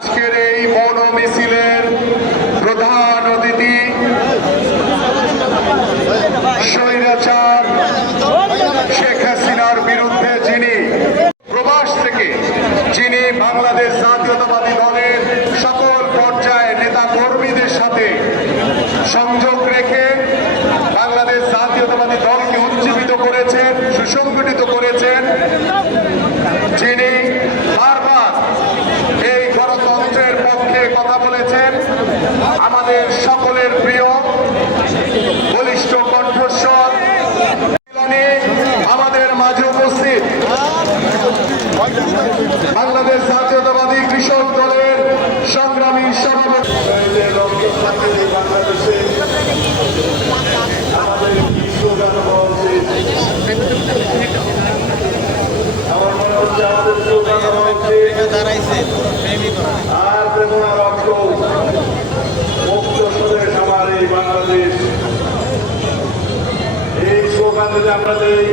আজকের এই মৌন মিছিলের প্রধান অতিথি, স্বৈরাচার শেখ হাসিনার বিরুদ্ধে যিনি প্রবাস থেকে যিনি বাংলাদেশ জাতীয়তাবাদী দলের সকল পর্যায়ে নেতা কর্মীদের সাথে সংযোগ রেখে বাংলাদেশ জাতীয়তাবাদী দলকে উজ্জীবিত করেছেন, সুসংগঠিত করেছেন বলেছেন আমাদের সকলের প্রিয় বলিষ্ঠ কণ্ঠস্বর আমাদের মাঝে উপস্থিত। বাংলাদেশ জাতীয়তাবাদী কৃষক দলের সংগ্রামী সভাপতি বাংলাদেশে আমাদের স্লোগান হওয়া উচিত আমার মনে হচ্ছে আমাদের স্লোগান হওয়া উচিত আর প্রেমনা রক্ত মুক্ত স্বদেশ আমার এই বাংলাদেশ এই স্লোগান আমরা দেই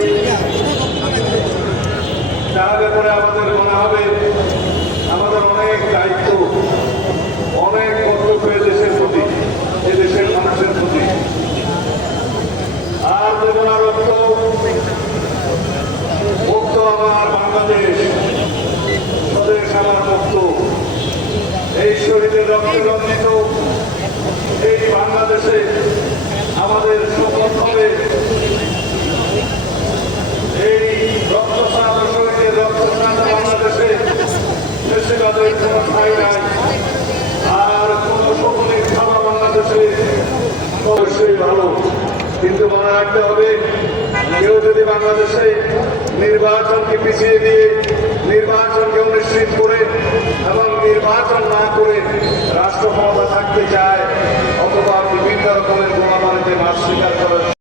তাহলে পরে আমাদের মনে হবে, আমাদের অনেক দায়িত্ব, অনেক কর্তব্য দেশের প্রতি এ দেশের মানুষের প্রতি। আর প্রেমনা রক্ত, মুক্ত আমার বাংলাদেশ, স্বদেশ আমার মুক্ত। এই শহীদের রক্তে রঞ্জিত এই বাংলাদেশে আমাদের শপথ হবে এই রক্তস্নাত আর কোনো বাংলাদেশে অবশ্যই ভালো কিন্তু মনে রাখতে হবে কেউ যদি বাংলাদেশে নির্বাচনকে পিছিয়ে দিয়ে নির্বাচনকে অনিশ্চিত করে